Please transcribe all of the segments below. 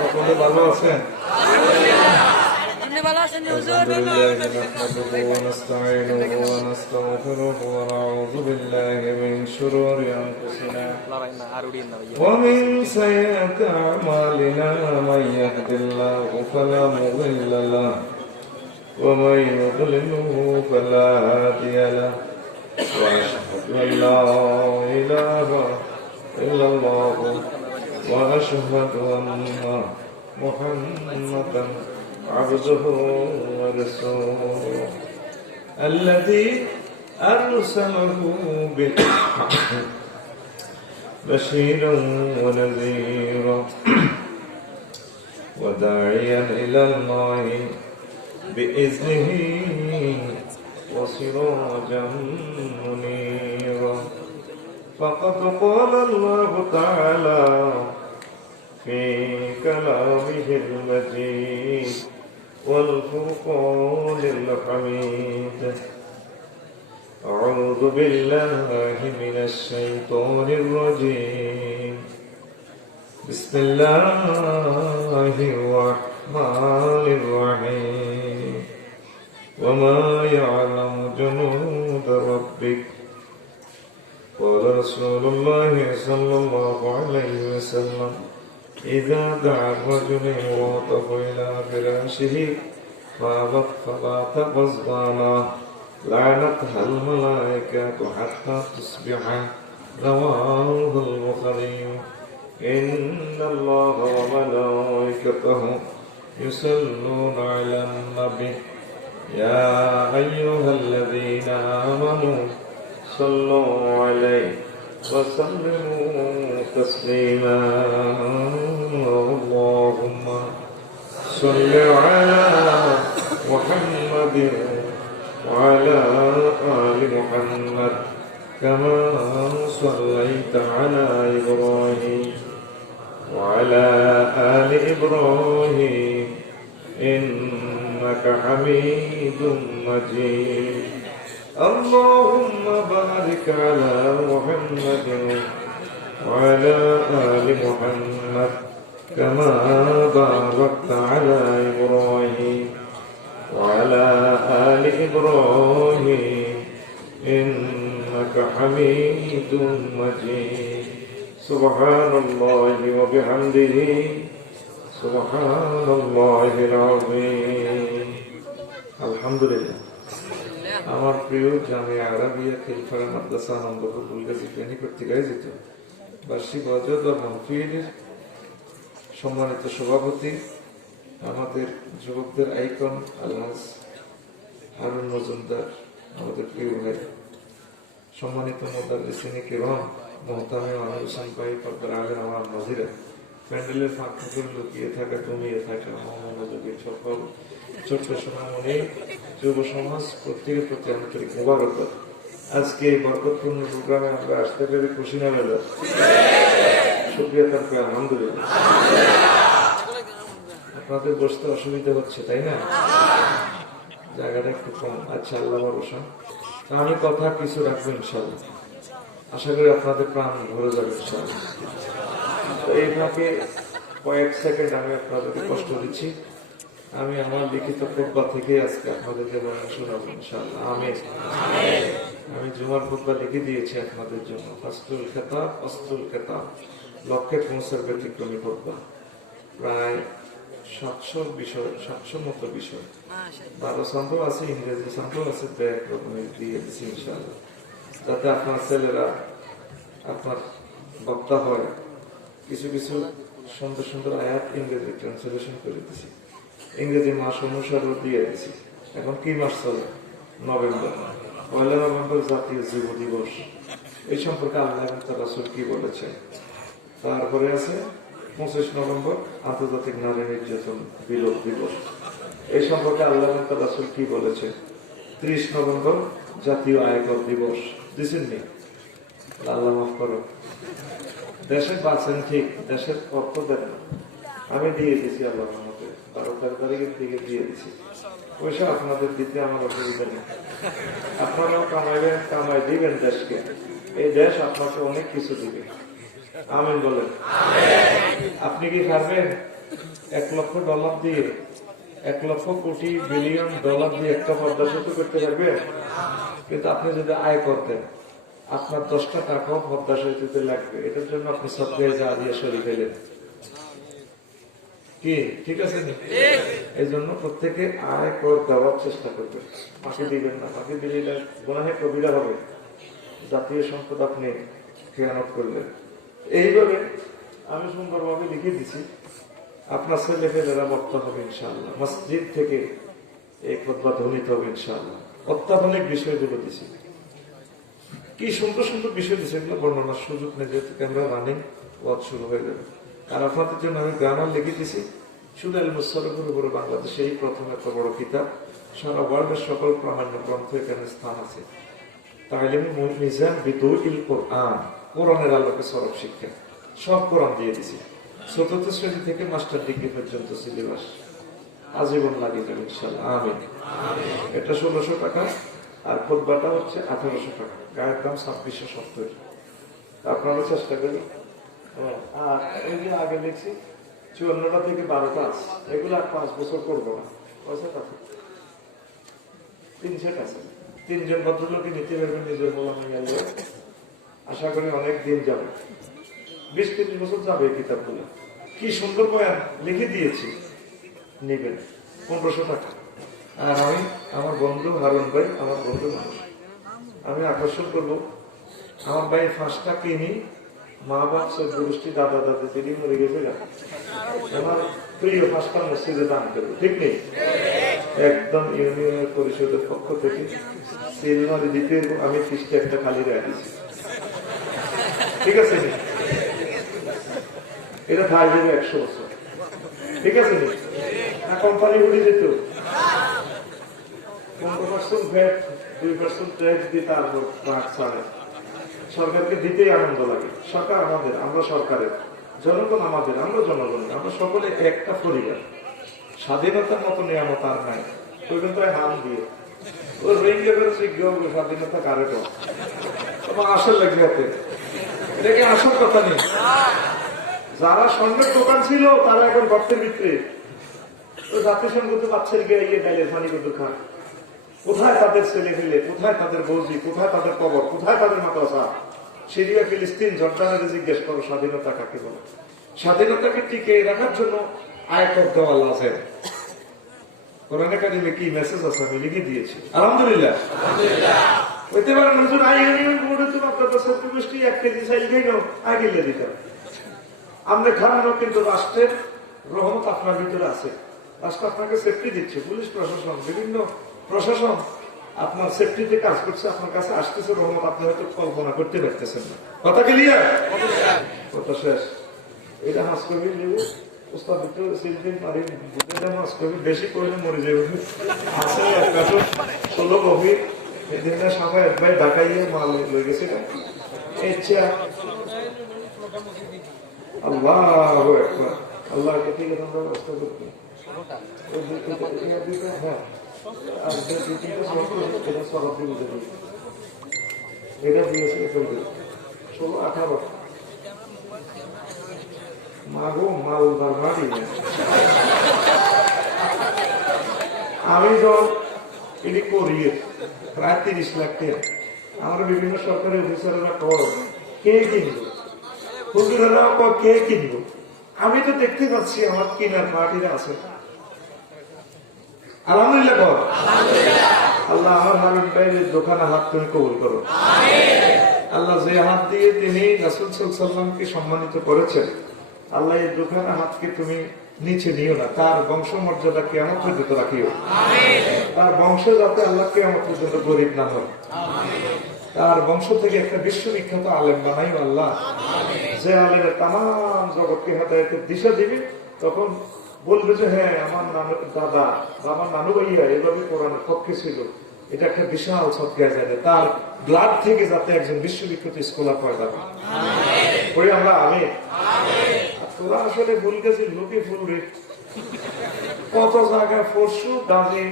সকলে ভালো আছেন? نحمده ونستعينه ونستغفره ونعوذ بالله من شرور أنفسنا ومن سيئات أعمالنا من يهد الله فلا مضل له ومن يضلله فلا هادي له وأشهد أن لا إله إلا الله وأشهد أن محمدا عبده ورسوله الذي أرسله بالحق بشيرا ونذيرا وداعيا إلى الله بإذنه وسراجا منيرا فقد قال الله تعالى في كلامه المجيد والفرقان الحميد أعوذ بالله من الشيطان الرجيم بسم الله الرحمن الرحيم وما يعلم جنود ربك قال رسول الله صلى الله عليه وسلم إذا دعا الرجل امرأته إلى فراشه قالت فلا تغضبانا لعنتها الملائكة حتى تصبح رواه البخاري إن الله وملائكته يصلون على النبي يا أيها الذين آمنوا صلوا عليه وسلموا تسليما اللهم صل على محمد وعلى آل محمد كما صليت على إبراهيم وعلى آل إبراهيم إنك حميد مجيد اللهم بارك على محمد وعلى آل محمد كما باركت على إبراهيم وعلى آل إبراهيم إنك حميد مجيد سبحان الله وبحمده سبحان الله العظيم الحمد لله আমার প্রিয় জামিয়া আরাবিয়া খিলফারা মাদ্রাসা আনন্দপুর বুলগাজী ফেনী কর্তৃক আয়োজিত বার্ষিক ওয়াজ ও মাহফিলের সম্মানিত সভাপতি আমাদের যুবকদের আইকন আলহাজ হারুন মজুমদার, আমাদের প্রিয় ভাই, সম্মানিত মুদাররিসিনে কিরাম, মোহতামিম আমির হোসেন ভাই, পর্দার আগে আমার নাজিরা, প্যান্ডেলের ফাঁক ফুঁকে লুকিয়ে থাকা, কমিয়ে থাকা মনোযোগী সকল ছোট্ট সোনামণি যুব সমাজ প্রত্যেকের প্রতি আন্তরিক মোবারকবাদ। আজকে এই বরকতপূর্ণ প্রোগ্রামে আমরা আসতে পেরে খুশি না মেলা শুকরিয়া তারপরে আলহামদুলিল্লাহ। আপনাদের বসতে অসুবিধা হচ্ছে তাই না? জায়গাটা একটু কম। আচ্ছা, আল্লাহ ভরসা। আমি কথা কিছু রাখবো ইনশাআল্লাহ, আশা করি আপনাদের প্রাণ ভরে যাবে ইনশাআল্লাহ। তো এই ফাঁকে কয়েক সেকেন্ড আমি আপনাদেরকে কষ্ট দিচ্ছি। আমি আমার লিখিত খুতবা থেকে আজকে আপনাদেরকে বয়ান শোনাবো ইনশাআল্লাহ। আমি জুমার খুতবা লিখে দিয়েছি আপনাদের জন্য। ফাসলুল খেতাব অস্তুল খেতাব, লক্ষ্যে পৌঁছার ব্যতিক্রমী খুতবা। প্রায় 700 বিষয়, 700 মতো বিষয়, 12 ছন্দ আছে, ইংরেজি ছন্দ আছে, ব্যাক রকমের দিয়ে দিচ্ছি ইনশাআল্লাহ, যাতে আপনার ছেলেরা আপনার বক্তা হয়। কিছু কিছু সুন্দর সুন্দর আয়াত ইংরেজি ট্রান্সলেশন করে দিছি, ইংরেজি মাস অনুসারেও দিয়ে দিছি। এখন কি মাস চলে? নভেম্বর। 1 নভেম্বর জাতীয় যুব দিবস। এই সম্পর্কে আল্লাহ এবং তার রাসূল কি বলেছেন। তারপরে আছে 25 নভেম্বর আন্তর্জাতিক নারী নির্যাতন বিলোপ দিবস। এই সম্পর্কে আল্লাহ এবং তার রাসূল কি বলেছে। 30 নভেম্বর জাতীয় আয়কর দিবস। দিছেন নি? আল্লাহ মাফ করো। দেশে বাঁচেন ঠিক, দেশের অর্থ দেন না। আমি দিয়ে দিছি আল্লাহর রহমতে, 12 তারিখের দিকে দিয়ে দিছি। পয়সা আপনাদের দিতে আমার অসুবিধা নেই। আপনারাও কামাইবেন, কামাই দিবেন দেশকে। এই দেশ আপনাকে অনেক কিছু দিবে। আমিন বলেন। আপনি কি পারবেন $1,00,000 দিয়ে, $1,00,00,000 দিয়ে একটা পর্দা সেতু করতে পারবেন? কিন্তু আপনি যদি আয় করতেন, আপনার 10টা টাকাও পর্দা সেতুতে লাগবে। এটার জন্য আপনি সবচেয়ে যা দিয়ে সরিয়ে ফেলেন কি ঠিক আছে নি? এই জন্য প্রত্যেকে আয় কর দেওয়ার চেষ্টা করবেন। ফাঁকি দিবেন না, ফাঁকি দিলে গুনাহে কবিরা হবে। জাতীয় সম্পদ আপনি খেয়ানত করলেন। এইভাবে আমি সুন্দরভাবে লিখে দিছি। আপনার ছেলে ফেলেরা বক্তা হবে ইনশাআল্লাহ, মসজিদ থেকে এই খুতবা ধ্বনিত হবে ইনশাআল্লাহ। অত্যাধুনিক বিষয়গুলো দিছি, কি সুন্দর সুন্দর বিষয় দিছে, এগুলো বর্ণনার সুযোগ নেই, যেহেতু ক্যামেরা রানিং, ওয়াজ শুরু হয়ে যাবে। আর আপনাদের জন্য আমি গ্রামার লিখে দিছি। শুধু আল মুসরফের উপরে বাংলাদেশে এই প্রথম এত বড় কিতাব, সারা ওয়ার্ল্ডের সকল প্রামাণ্য গ্রন্থ এখানে স্থান আছে। তাইলিম মিজান বিদুইল কোরআন, কোরআনের আলোকে সরব শিক্ষা, সব কোরআন দিয়ে দিছি। চতুর্থ শ্রেণী থেকে মাস্টার ডিগ্রি পর্যন্ত সিলেবাস আজীবন লাগিয়ে যাবে ইনশাআল্লাহ। আমিন। এটা 1600 টাকা, আর খুতবাটা হচ্ছে 1800 টাকা। গায়ের দাম 2670। আপনারা চেষ্টা করি। আর এই যে আগে দেখছি 54টা থেকে 12টা আছে, এগুলো আর 5 বছর করবো না। পয়সা টাকা 3 সেট আছে। 3 জন ভদ্রলোকে নিতে পারবেন নিজের মোলামাইয়া। আশা করি অনেক দিন যাবে, 20-30 বছর যাবে এই কিতাবগুলো। কি সুন্দর বয়ান লিখে দিয়েছি, নেবেন 1500 টাকা। আর আমি আমার বন্ধু হারুন ভাই, আমার বন্ধু মানুষ, আমি আকর্ষণ করবো আমার ভাই 5টা কিনি। মা বাপ সব গোষ্ঠী দাদা দাদি তিনি মরে গেছে, আমার প্রিয় 5টা মসজিদে দান করবো, ঠিক নেই? একদম ইউনিয়নের পরিষদের পক্ষ থেকে সিলমারি দিতে আমি 30টা একটা খালি রাখিছি, ঠিক আছে? এটা খাই যাবে 100 বছর, ঠিক আছে? না কোম্পানি উঠে যেত 15% ভ্যাট, 2% ট্যাক্স দিয়ে তারপর ট্রাক ছাড়ে। সরকারকে দিতেই আনন্দ লাগে। সরকার আমাদের, আমরা সরকারের, জনগণ আমাদের, আমরা জনগণের, আমরা সকলে একটা পরিবার। স্বাধীনতার মতো নিয়ামত আর নাই। ওই কিন্তু হাম দিয়ে ওর রেঞ্জে করে শিখবে স্বাধীনতা কারে তো তোমার আসল লাগবে হাতে, এটাকে আসল কথা নেই। যারা স্বর্ণের দোকান ছিল তারা এখন গর্তের ভিতরে। ওই জাতিসংঘতে বাচ্চার গিয়ে ইয়ে ডাইলের পানি কিন্তু খান। কোথায় তাদের ছেলে ফেলে, কোথায় তাদের বৌজি, কোথায় তাদের কবর, কোথায় তাদের মাদ্রাসা? সিরিয়া, ফিলিস্তিন, জর্ডানের জিজ্ঞেস করো স্বাধীনতা কাকে বলে। স্বাধীনতাকে টিকে রাখার জন্য আয়কর দেওয়া লাজেম। কোরআনে কারিমে কি মেসেজ আছে আমি লিখে দিয়েছি, আলহামদুলিল্লাহ। হইতে পারে নজর আই ইউনিয়ন বোর্ডে তো আপনাদের সত্যি গোষ্ঠী 1 কেজি চাইল খেয়ে নাও, আগে দিতে আমরা খারাপ, কিন্তু রাষ্ট্রের রহমত আপনার ভিতরে আছে। রাষ্ট্র আপনাকে সেফটি দিচ্ছে, পুলিশ প্রশাসন, বিভিন্ন প্রশাসন আপনার সেফটিতে কাজ করছে, আপনার কাছে আসতেছে রহমত, আপনি হয়তো কল্পনা করতে পারতেছেন না। কথা ক্লিয়ার? কথা শেষ। এটা হাস করবি উস্তাদ সিলদিন মারি হাস করবি, বেশি করলে মরে যাবে। আছে 16 গভীর এদিন সবাই একবার ঢাকাইয়ে মাল লয়ে গেছে। ইচ্ছা আল্লাহ আল্লাহকে ঠিক আছে আমরা ব্যবস্থা করতে। হ্যাঁ, এটা দিয়েছে 16-18 মাগো মালদার মাটি। আমি যখন এটি করিয়ে প্রায় 30 লাখ টাকা, আমরা বিভিন্ন সরকারি অফিসাররা কর কে কিনবো, হুজুরেরা কে কিনবো। আমি তো দেখতে পাচ্ছি আমার কিনার মাটিরা আছে। আলহামদুলিল্লাহ কর। আল্লাহ আমার হারুন ভাইয়ের দোকানে হাত তুমি কবুল করো। আল্লাহ যে হাত দিয়ে তিনি রাসূল সাল্লাল্লাহু আলাইহি ওয়াসাল্লামকে সম্মানিত করেছেন, আল্লাহ এই দোকানে হাতকে তুমি নিচে নিও না, তার বংশ মর্যাদা কিয়ামত পর্যন্ত রাখিও। তার বংশ যাতে আল্লাহ কিয়ামত পর্যন্ত গরিব না হয়, তার বংশ থেকে একটা বিশ্ববিখ্যাত আলেম বানাইও আল্লাহ। যে আলেমের তামাম জগৎকে হেদায়েতের দিশা দিবে, তখন বলবে যে হ্যাঁ আমার নানু দাদা বা আমার নানু ভাইয়া এভাবে কোরআনের পক্ষে ছিল, এটা একটা বিশাল সৎকার জায়গা। তার ব্লাড থেকে যাতে একজন বিশ্ববিখ্যাত স্কলার পয়দা হয়, ওই আমরা আমি তোরা আসলে ভুল গেছি, লোকে ফুল রে কত জায়গায় পরশু গাজী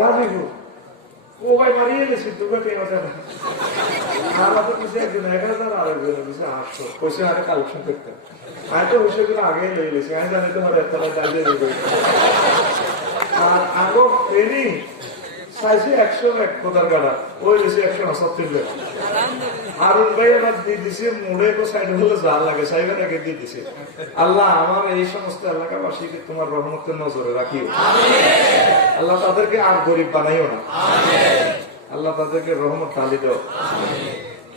গাজীপুর ও ভাই মারিয়ে গেছি তোকে কেন জানা আমাদের কিছু একজন 1000 আরেকজন কিছু 800 পয়সা আরে কালেকশন করতে আমি তো বিষয়গুলো আগে লয়ে গেছি আমি জানি তোমার একটা কাজে আর আগো ট্রেনিং সাইজে 101 কোদার গাড়া ওই গেছে 179 আরুন ভাই আমার দিয়ে দিছে মুড়ে তো সাইড হলে যা লাগে সাইবের আগে দিয়ে দিছে আল্লাহ আমার এই সমস্ত এলাকাবাসীকে তোমার রহমতের নজরে রাখিও আল্লাহ তাদেরকে আর গরিব বানাইও না আল্লাহ তাদেরকে রহমত ঢালি দাও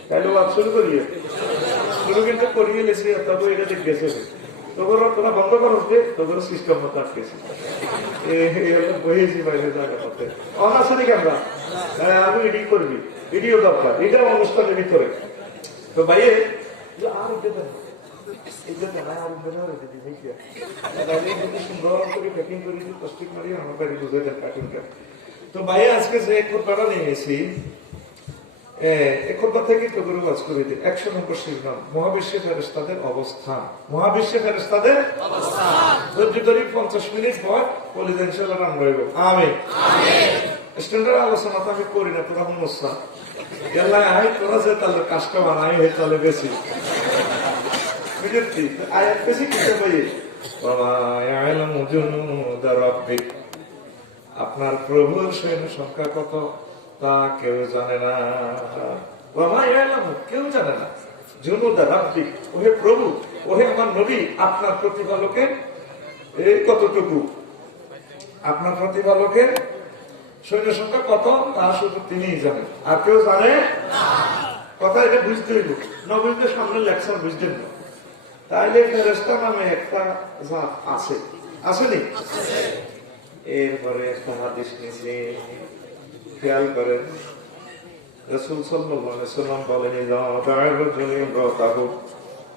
তাইলে বাদ শুরু করিয়ে শুরু কিন্তু করিয়ে লেছি তবে এটা ঠিক গেছে তোর তোরা বন্ধ করো যে তোদের সিস্টেম মতো আটকেছে বইয়েছি বাইরে জায়গা পথে অনাসনি কেমন আমি এডি করবি এডিও দরকার এটা অনুষ্ঠানের ভিতরে তো ভাইয়ে আর তো ভাই আজকে যে খোদবাটা নিয়েছি থেকে টুকুর ওয়াজ করে দিই 100 নম্বর শিরোনাম মহাবিশ্বের ফেরেশতাদের অবস্থান মহাবিশ্বের ফেরেশতাদের অবস্থান ধৈর্য ধরে 50 মিনিট পর বলে দেন ইনশাআল্লাহ রাম রইব আমিন স্ট্যান্ডার্ড আলোচনা তো আমি করি না তোরা মুসা আল্লাহ আই তোরা যে তাহলে কাজটা বানাই হয়ে তাহলে বেশি বুঝলি আয়াত বেশি কিছু বই ওয়া ইয়ালামু জুনুদা রাব্বিক আপনার প্রভুর সৈন্য সংখ্যা কত তা কেউ জানে না কেউ জানে না জুনুদা রাব্বিক ওহে প্রভু ওহে আমার নবী আপনার প্রতিপালকের এই কতটুকু আপনার প্রতিপালকের সৈন্য সংখ্যা কত তা শুধু তিনিই জানেন আর কেউ জানে কথা এটা বুঝতে হইব না বুঝতে সামনে লেকচার বুঝতেন না তাইলে ফেরেশতা নামে একটা জাত আছে আসেনি এরপরে একটা হাদিস নিচে খেয়াল করেন রাসূল সাল্লাল্লাহু আলাইহি ওয়াসাল্লাম বলেন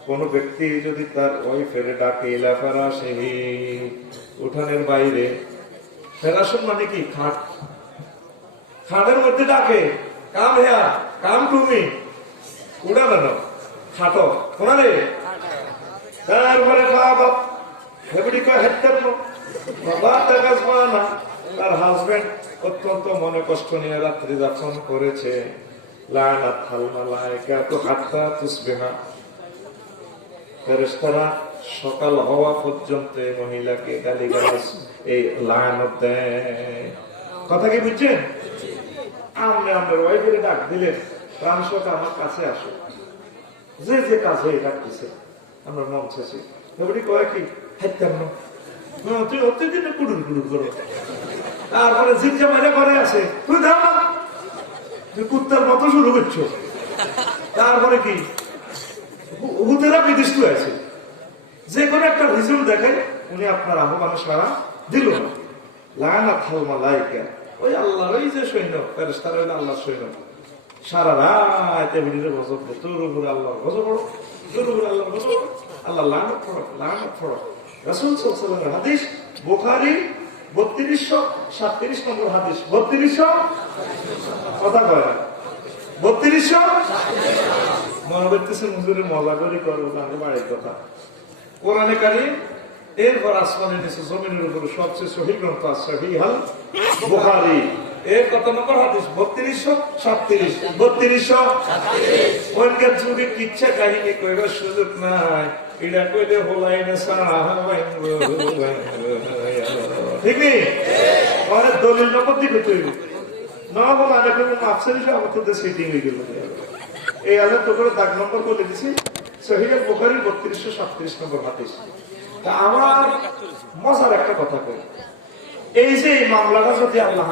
কোন ব্যক্তি যদি তার ওয়াইফের ডাকে ইলা ফারাশিহি উঠানের বাইরে ফেরাশুন মানে কি খাট খাটের মধ্যে ডাকে কাম হেয়া কাম তুমি উড়া না খাটো কোনারে তারপরে বাবা হেবড়ি কয় হেত্তার বাবা তাকাস না তার হাজবেন্ড অত্যন্ত মনে কষ্ট নিয়ে রাত্রি যাপন করেছে লানাত হাল মালায়েকা তো হাত্তা তুসবিহা ফেরেশতারা সকাল হওয়া পর্যন্ত মহিলাকে গালিগালাজ এই লানত দেয় কথা কি বুঝছেন আমরা আমাদের ওয়াইফের ডাক দিলেন প্রাণশোক আমার কাছে আসো যে যে কাজে ডাকতেছে আমরা মন ছেছি এবারে কয় কি হেত্তার তুই অত্যদিন কুড়ুর কুড়ুর করো তারপরে জিজ্ঞা মারা করে আছে তুই দাও না তুই কুত্তার মতো শুরু করছো তারপরে কি হুতেরা বিদিষ্ট আছে যে কোনো একটা রিজন দেখে উনি আপনার আহ্বানে সাড়া দিল না লানাত হাল মালায়েকা ওই আল্লাহর ওই যে সৈন্য ফেরেশতারা হইল আল্লাহর সৈন্য সারা রাত এমনিতে গজব তোর উপরে আল্লাহর গজব পড়ো তোর উপরে আল্লাহর গজব পড়ো আল্লাহ লানত পড়ো রাসূল সাল্লাল্লাহু আলাইহি ওয়াসাল্লামের হাদিস বুখারী 3237 নম্বর হাদিস 3200 কথা কয় 3200 মনে করতেছে হুজুরে মজা করে করবো তাহলে বাড়ির কথা কোরআনে কারীম এরপর আসমানের নিচে জমিনের উপর সবচেয়ে সহিহ গ্রন্থ সহিহুল বুখারী এর কত নম্বর হাদিস 3237 3237 ওইটার যুগে কিচ্ছা কাহিনী কইবার সুযোগ নাই এটা কইলে হলাই না সাহাবাই ঠিক নেই অনেক দলিল নকতি করতে হইব না বলা দেখুন আফসারি সাহেব তো সিটিং হয়ে গেল এই আল্লাহ তো করে দাগ নম্বর বলে দিছি সহিহ বুখারী 3237 নম্বর হাদিস তা আমার মজার একটা কথা কই এই যে মামলাটা যদি আল্লাহ